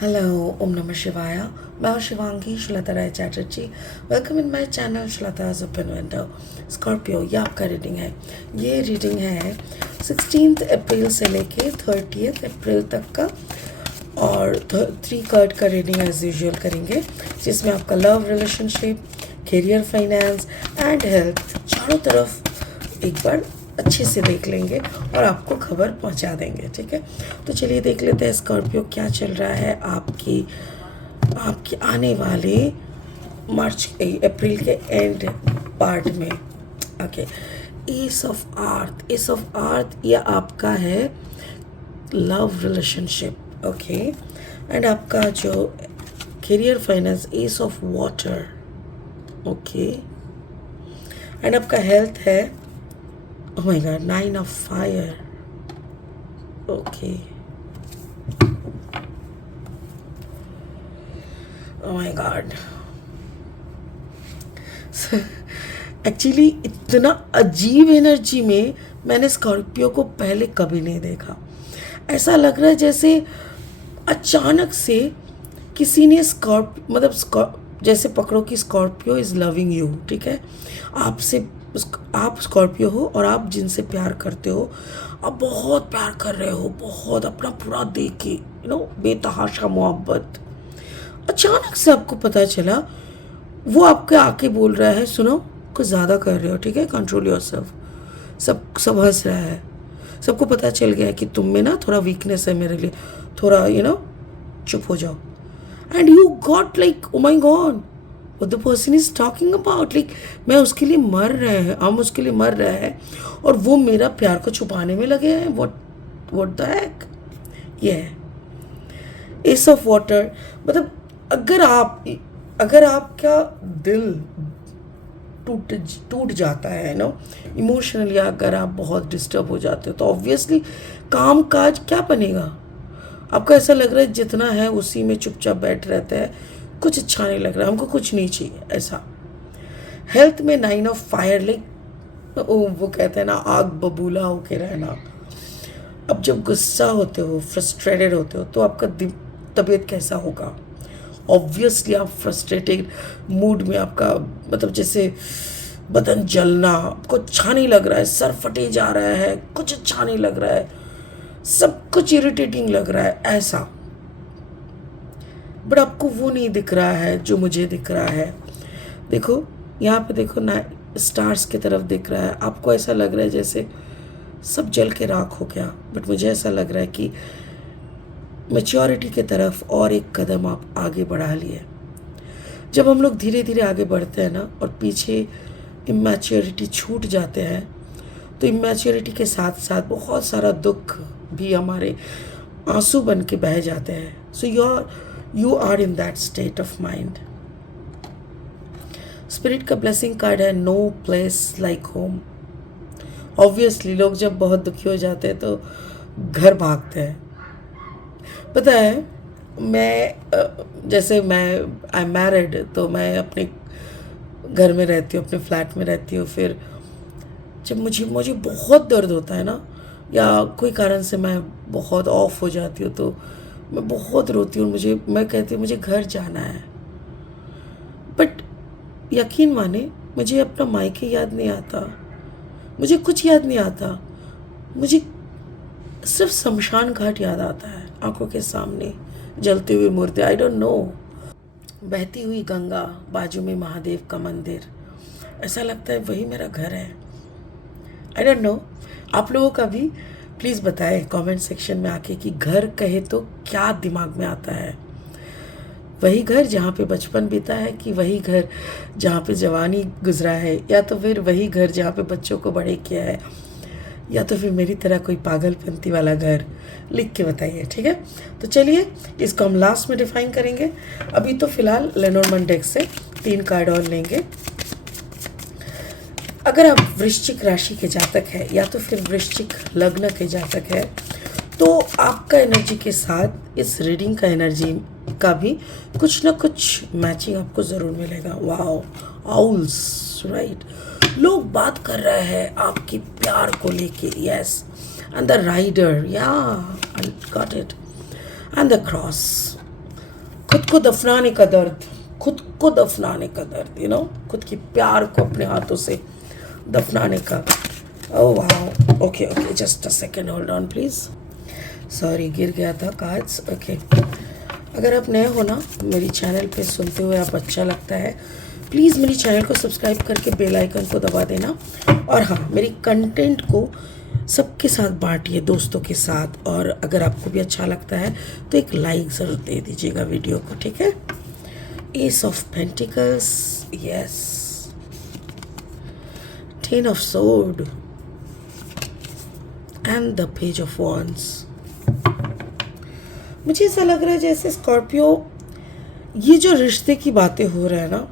Hello, Om Namah Shivaya. मैं हूँ Shivangi Shlata Rai Chatterjee. Welcome in my channel Shlata's open window. Scorpio, ये आपका रीडिंग है। ये रीडिंग है 16 अप्रैल से लेके 30 अप्रैल तक का, और 3 कार्ड का रीडिंग एज यूजुअल करेंगे, जिसमें आपका love, relationship, career, finance and health चारों तरफ एक बार अच्छे से देख लेंगे और आपको खबर पहुंचा देंगे। ठीक है, तो चलिए देख लेते हैं स्कॉर्पियो क्या चल रहा है आपकी आने वाले अप्रैल के एंड पार्ट में। ओके, एस ऑफ आर्थ ये आपका है लव रिलेशनशिप। ओके, एंड आपका जो career, finance, S of water. Okay, and आपका हेल्थ है, oh my god, 9 of fire. Okay. Oh my god. Actually इतना अजीब एनर्जी में मैंने स्कॉर्पियो को पहले कभी नहीं देखा। ऐसा लग रहा है जैसे अचानक से किसी ने जैसे पकड़ो कि स्कॉर्पियो इज़ लविंग यू। ठीक है, आप स्कॉर्पियो हो और आप जिनसे प्यार करते हो, आप बहुत प्यार कर रहे हो, बहुत अपना पूरा दे के बेतहाशा मोहब्बत। अचानक से आपको पता चला वो आपके आके बोल रहा है, सुनो कुछ ज़्यादा कर रहे हो, ठीक है, कंट्रोल योरसेल्फ। सब हंस रहा है, सबको पता चल गया है कि तुम में ना थोड़ा वीकनेस है मेरे लिए, थोड़ा चुप हो जाओ। And you got like, oh my god, what the person is talking about, like हम उसके लिए मर रहे हैं और वो मेरा प्यार को छुपाने में लगे हैं। what the heck। ये है एस ऑफ वाटर। मतलब अगर आपका दिल टूट जाता है इमोशनली, अगर आप बहुत डिस्टर्ब हो जाते हो, तो ऑब्वियसली काम काज क्या बनेगा। आपको ऐसा लग रहा है जितना है उसी में चुपचाप बैठ रहता है, कुछ अच्छा नहीं लग रहा, हमको कुछ नहीं चाहिए ऐसा। हेल्थ में 9 ऑफ फायर, लाइक वो कहते हैं ना, आग बबूला होके रहना। अब जब गुस्सा होते हो, फ्रस्ट्रेटेड होते हो, तो आपका तबीयत कैसा होगा। ऑब्वियसली आप फ्रस्ट्रेटेड मूड में, आपका मतलब जैसे बदन जलना, आपको अच्छा नहीं लग रहा है, सर फटे जा रहा है, कुछ अच्छा नहीं लग रहा है, सब कुछ इरिटेटिंग लग रहा है ऐसा। बट आपको वो नहीं दिख रहा है जो मुझे दिख रहा है। देखो यहाँ पे, देखो ना, स्टार्स की तरफ दिख रहा है। आपको ऐसा लग रहा है जैसे सब जल के राख हो गया, बट मुझे ऐसा लग रहा है कि मैच्योरिटी की तरफ और एक कदम आप आगे बढ़ा लिए। जब हम लोग धीरे धीरे आगे बढ़ते हैं ना और पीछे इमैच्योरिटी छूट जाते हैं, तो इमैच्योरिटी के साथ साथ बहुत सारा दुख भी हमारे आंसू बन के बह जाते हैं। So you are in that state of mind. Spirit का ब्लेसिंग कार्ड है, no place like home. Obviously लोग जब बहुत दुखी हो जाते हैं तो घर भागते हैं। पता है, मैं आई एम मैरिड, तो मैं अपने घर में रहती हूँ, अपने फ्लैट में रहती हूँ। फिर जब मुझे बहुत दर्द होता है ना, या कोई कारण से मैं बहुत ऑफ हो जाती हूँ, तो मैं बहुत रोती हूँ। मैं कहती हूँ मुझे घर जाना है। बट यकीन माने, मुझे अपना मायके याद नहीं आता, मुझे कुछ याद नहीं आता, मुझे सिर्फ शमशान घाट याद आता है, आंखों के सामने जलते हुए मुर्दे। आई डोंट नो, बहती हुई गंगा, बाजू में महादेव का मंदिर, ऐसा लगता है वही मेरा घर है। आई डोंट नो, आप लोगों का भी प्लीज़ बताएं कमेंट सेक्शन में आके कि घर कहे तो क्या दिमाग में आता है। वही घर जहाँ पे बचपन बीता है, कि वही घर जहाँ पे जवानी गुजरा है, या तो फिर वही घर जहाँ पे बच्चों को बड़े किया है, या तो फिर मेरी तरह कोई पागलपंती वाला घर। लिख के बताइए, ठीक है। तो चलिए इसको हम लास्ट में डिफाइन करेंगे। अभी तो फिलहाल लेनोर्मन डेक से 3 कार्ड और लेंगे। अगर आप वृश्चिक राशि के जातक है, या तो फिर वृश्चिक लग्न के जातक है, तो आपका एनर्जी के साथ इस रीडिंग का एनर्जी का भी कुछ ना कुछ मैचिंग आपको ज़रूर मिलेगा। Wow, owls, right. लोग बात कर रहे हैं आपके प्यार को लेके, यस। एंड द राइडर, या I got it, and the cross. खुद को दफनाने का दर्द, खुद को दफनाने का दर्द, यू नो, खुद की प्यार को अपने हाथों से दफनाने का। ओह वाह, okay okay, just a second, hold on please, sorry गिर गया था कार्ड्स। ओके, अगर आप नए हो ना मेरी चैनल पे, सुनते हुए आप अच्छा लगता है, प्लीज़ मेरी चैनल को सब्सक्राइब करके बेल आइकन को दबा देना। और हाँ, मेरी कंटेंट को सबके साथ बांटिए, दोस्तों के साथ, और अगर आपको भी अच्छा लगता है तो एक लाइक ज़रूर दे दीजिएगा वीडियो को, ठीक है। S of pentacles, yes, ten of sword and the page of wands. मुझे ऐसा लग रहा है जैसे स्कॉर्पियो, ये जो रिश्ते की बातें हो रहा है ना,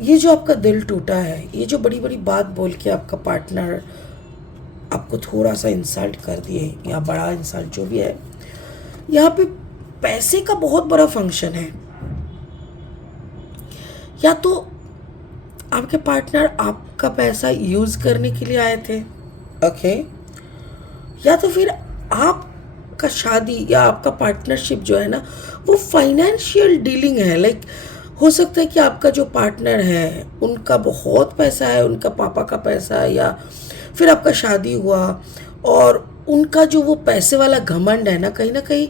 ये जो आपका दिल टूटा है, ये जो बड़ी बड़ी बात बोल के आपका पार्टनर आपको थोड़ा सा इंसल्ट कर दिए, या बड़ा इंसल्ट जो भी है, यहाँ पे पैसे का बहुत बड़ा फंक्शन है। या तो आपके पार्टनर आपका पैसा यूज़ करने के लिए आए थे, ओके, या तो फिर आपका शादी या आपका पार्टनरशिप जो है ना, वो फाइनेंशियल डीलिंग है। लाइक हो सकता है कि आपका जो पार्टनर है उनका बहुत पैसा है, उनका पापा का पैसा है, या फिर आपका शादी हुआ और उनका जो वो पैसे वाला घमंड है ना कहीं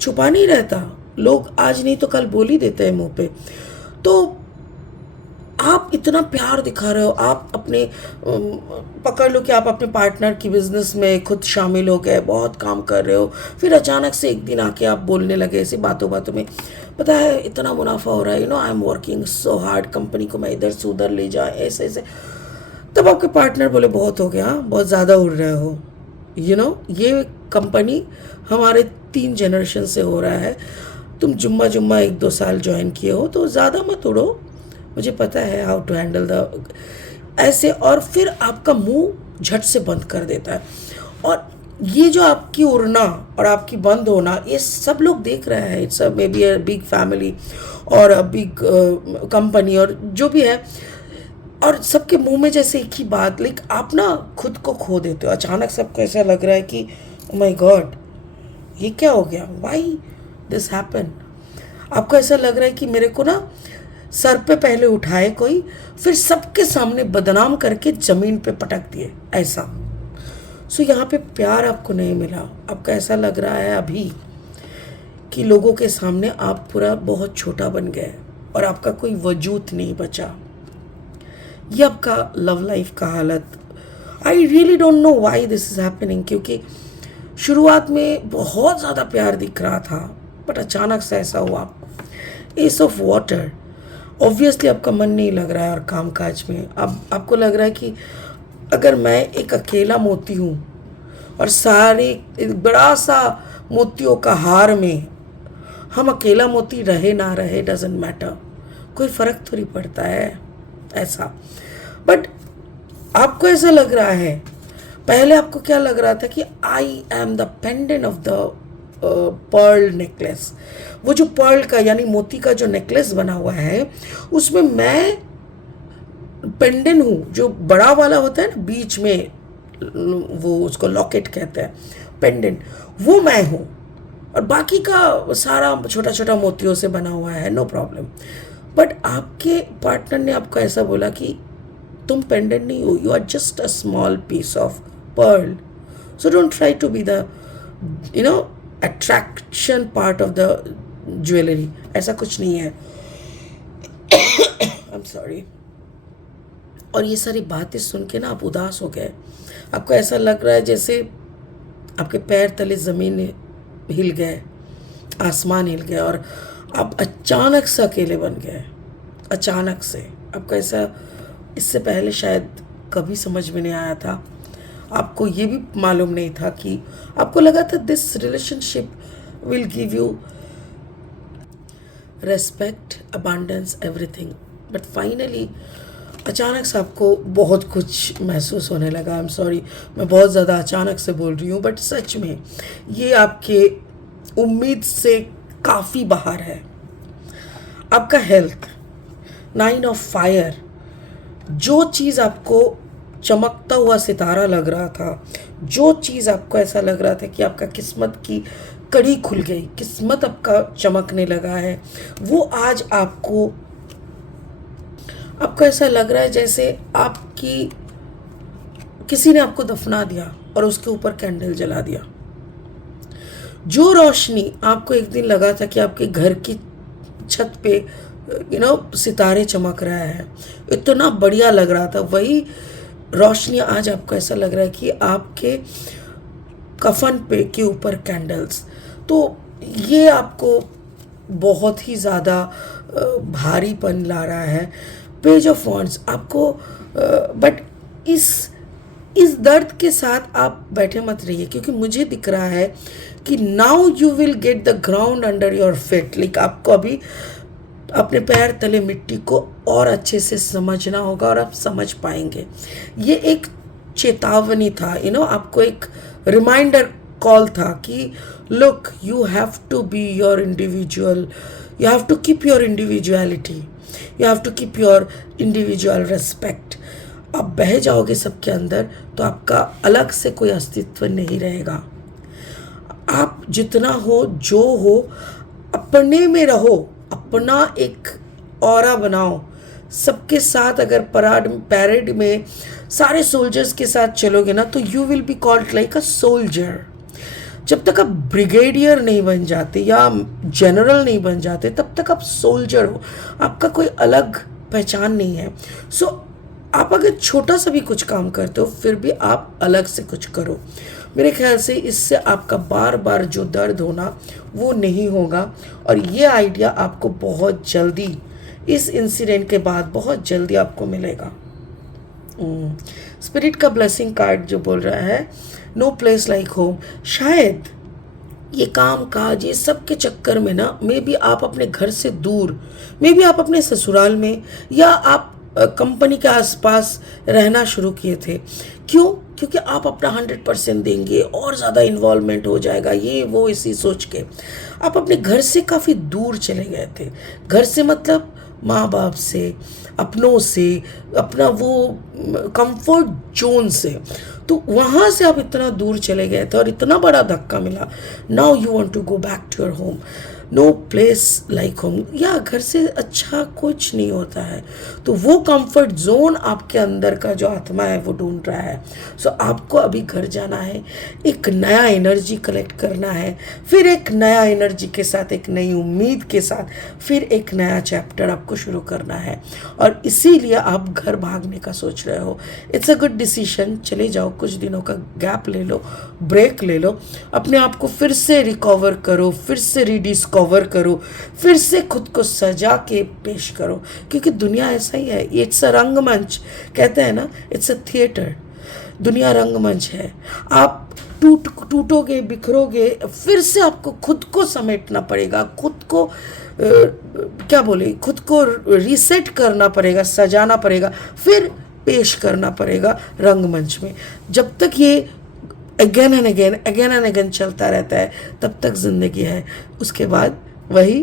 छुपा नहीं रहता। लोग आज नहीं तो कल बोल ही देते हैं मुंह पे। तो आप इतना प्यार दिखा रहे हो, आप अपने पकड़ लो कि आप अपने पार्टनर की बिजनेस में खुद शामिल हो गए, बहुत काम कर रहे हो, फिर अचानक से एक दिन आके आप बोलने लगे ऐसी बातों बातों में, पता है इतना मुनाफा हो रहा है, you know I am working so hard, company को मैं इधर से उधर ले जाए, ऐसे ऐसे। तब आपके पार्टनर बोले बहुत हो गया, बहुत ज़्यादा उड़ रहे हो, यू नो, ये कंपनी हमारे 3 जनरेशन से हो रहा है, तुम जुम्मा 1-2 साल ज्वाइन किए हो, तो ज़्यादा मत उड़ो, मुझे पता है हाउ टू हैंडल द ऐसे। और फिर आपका मुंह झट से बंद कर देता है। और ये जो आपकी उड़ना और आपकी बंद होना, ये सब लोग देख रहे हैं। It's may be a big family और अ बिग कंपनी और जो भी है, और सबके मुंह में जैसे एक ही बात, लाइक आप ना खुद को खो देते हो। अचानक सबको ऐसा लग रहा है कि ओ माय गॉड, ये क्या हो गया, व्हाई दिस हैपन। आपको ऐसा लग रहा है कि मेरे को ना सर पे पहले उठाए कोई, फिर सबके सामने बदनाम करके ज़मीन पे पटक दिए, ऐसा। सो यहाँ पे प्यार आपको नहीं मिला। आपका ऐसा लग रहा है अभी कि लोगों के सामने आप पूरा बहुत छोटा बन गए और आपका कोई वजूद नहीं बचा। ये आपका लव लाइफ का हालत। I really don't know why this is happening, क्योंकि शुरुआत में बहुत ज़्यादा प्यार दिख रहा था, बट अचानक से ऐसा हुआ। एस ऑफ वाटर, ऑब्वियसली आपका मन नहीं लग रहा है और काम काज में। अब आपको लग रहा है कि अगर मैं एक अकेला मोती हूँ और सारे एक बड़ा सा मोतियों का हार में हम अकेला मोती रहे ना रहे, डजेंट मैटर, कोई फ़र्क थोड़ी पड़ता है, ऐसा। बट आपको ऐसा लग रहा है, पहले आपको क्या लग रहा था कि I am the pendant of the Perl necklace. वो जो पर्ल का यानी मोती का जो नेकलेस बना हुआ है, उसमें मैं पेंडेंट हूँ, जो बड़ा वाला होता है ना बीच में, वो उसको लॉकेट कहते हैं, पेंडेंट, वो मैं हूँ, और बाकी का सारा छोटा छोटा मोतियों से बना हुआ है, नो प्रॉब्लम। बट आपके पार्टनर ने आपको ऐसा बोला कि तुम पेंडेंट नहीं हो, you are just a small piece of pearl, so don't try to be the you know attraction part of the jewellery. ऐसा कुछ नहीं है। I am sorry. और ये सारी बातें सुन के ना आप उदास हो गए। आपको ऐसा लग रहा है जैसे आपके पैर तले ज़मीन हिल गए, आसमान हिल गया, और आप अचानक से अकेले बन गए। अचानक से आपको ऐसा इससे पहले शायद कभी समझ में नहीं आया था। आपको ये भी मालूम नहीं था कि आपको लगा था this relationship will give you respect, abundance, everything, but finally अचानक से आपको बहुत कुछ महसूस होने लगा। आई एम सॉरी, मैं बहुत ज़्यादा अचानक से बोल रही हूँ, बट सच में ये आपके उम्मीद से काफ़ी बाहर है। आपका हेल्थ, 9 ऑफ फायर, जो चीज़ आपको चमकता हुआ सितारा लग रहा था, जो चीज़ आपको ऐसा लग रहा था कि आपका किस्मत की कड़ी खुल गई, किस्मत आपका चमकने लगा है। वो आज आपको ऐसा लग रहा है जैसे आपकी किसी ने आपको दफना दिया और उसके ऊपर कैंडल जला दिया। जो रोशनी आपको एक दिन लगा था कि आपके घर की छत पे सितारे चमक रहा है, इतना बढ़िया लग रहा था, वही रोशनी आज आपको ऐसा लग रहा है कि आपके कफन पे के ऊपर कैंडल्स। तो ये आपको बहुत ही ज़्यादा भारीपन ला रहा है। पेज ऑफ वॉन्ड्स आपको बट इस दर्द के साथ आप बैठे मत रहिए, क्योंकि मुझे दिख रहा है कि now you will get the ground under your feet. Like आपको अभी अपने पैर तले मिट्टी को और अच्छे से समझना होगा और आप समझ पाएंगे। ये एक चेतावनी था, आपको एक रिमाइंडर कॉल था कि look, you have to be your individual, you have to keep your individuality, you have to keep your individual respect. आप बह जाओगे सबके अंदर तो आपका अलग से कोई अस्तित्व नहीं रहेगा। आप जितना हो, जो हो, अपने में रहो, अपना एक ऑरा बनाओ। सबके साथ अगर पैरेड में सारे सोल्जर्स के साथ चलोगे ना, तो you will be called like a soldier. जब तक आप ब्रिगेडियर नहीं बन जाते या जनरल नहीं बन जाते, तब तक आप सोल्जर हो, आपका कोई अलग पहचान नहीं है। सो आप अगर छोटा सा भी कुछ काम करते हो, फिर भी आप अलग से कुछ करो। मेरे ख्याल से इससे आपका बार बार जो दर्द होना वो नहीं होगा। और ये आइडिया आपको बहुत जल्दी, इस इंसिडेंट के बाद बहुत जल्दी आपको मिलेगा। स्पिरिट का ब्लेसिंग कार्ड जो बोल रहा है, नो प्लेस लाइक होम। शायद ये काम काज, ये सब के चक्कर में ना, मे बी आप अपने घर से दूर, मे बी आप अपने ससुराल में या आप कंपनी के आसपास रहना शुरू किए थे। क्यों? क्योंकि आप अपना 100% देंगे और ज़्यादा इन्वॉल्वमेंट हो जाएगा, ये वो इसी सोच के आप अपने घर से काफ़ी दूर चले गए थे। घर से मतलब माँ बाप से, अपनों से, अपना वो कंफर्ट जोन से। तो वहाँ से आप इतना दूर चले गए थे और इतना बड़ा धक्का मिला। Now you want to go back to your home. No place like home, या घर से अच्छा कुछ नहीं होता है। तो वो कंफर्ट जोन आपके अंदर का जो आत्मा है वो ढूंढ रहा है। सो आपको अभी घर जाना है, एक नया एनर्जी कलेक्ट करना है, फिर एक नया एनर्जी के साथ, एक नई उम्मीद के साथ, फिर एक नया चैप्टर आपको शुरू करना है। और इसीलिए आप घर भागने का सोच रहे हो। It's a good decision. चले जाओ, कुछ दिनों का गैप ले लो, ब्रेक ले लो, अपने आप को फिर से रिकवर करो, फिर से रिडिस्कवर करो, फिर से खुद को सजा के पेश करो। क्योंकि दुनिया ऐसा ही है, इट्स अ रंगमंच, कहते हैं ना, इट्स अ थिएटर। दुनिया रंगमंच है। आप टूटोगे, बिखरोगे, फिर से आपको खुद को समेटना पड़ेगा, खुद को खुद को रीसेट करना पड़ेगा, सजाना पड़ेगा, फिर पेश करना पड़ेगा रंगमंच में। जब तक ये अगेन एंड अगेन चलता रहता है, तब तक जिंदगी है। उसके बाद वही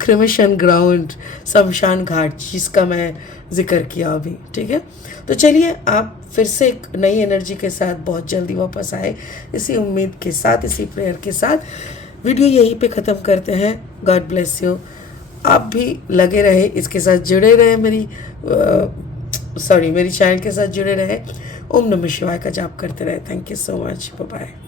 क्रिमेशन ग्राउंड, शमशान घाट, जिसका मैं जिक्र किया अभी। ठीक है, तो चलिए आप फिर से एक नई एनर्जी के साथ बहुत जल्दी वापस आए, इसी उम्मीद के साथ, इसी प्रेयर के साथ। वीडियो यहीं पे ख़त्म करते हैं। God bless you. आप भी लगे रहे, इसके साथ जुड़े रहे, मेरी चैनल के साथ जुड़े रहे, ओम नमः शिवाय का जाप करते रहे। Thank you so much, bye bye.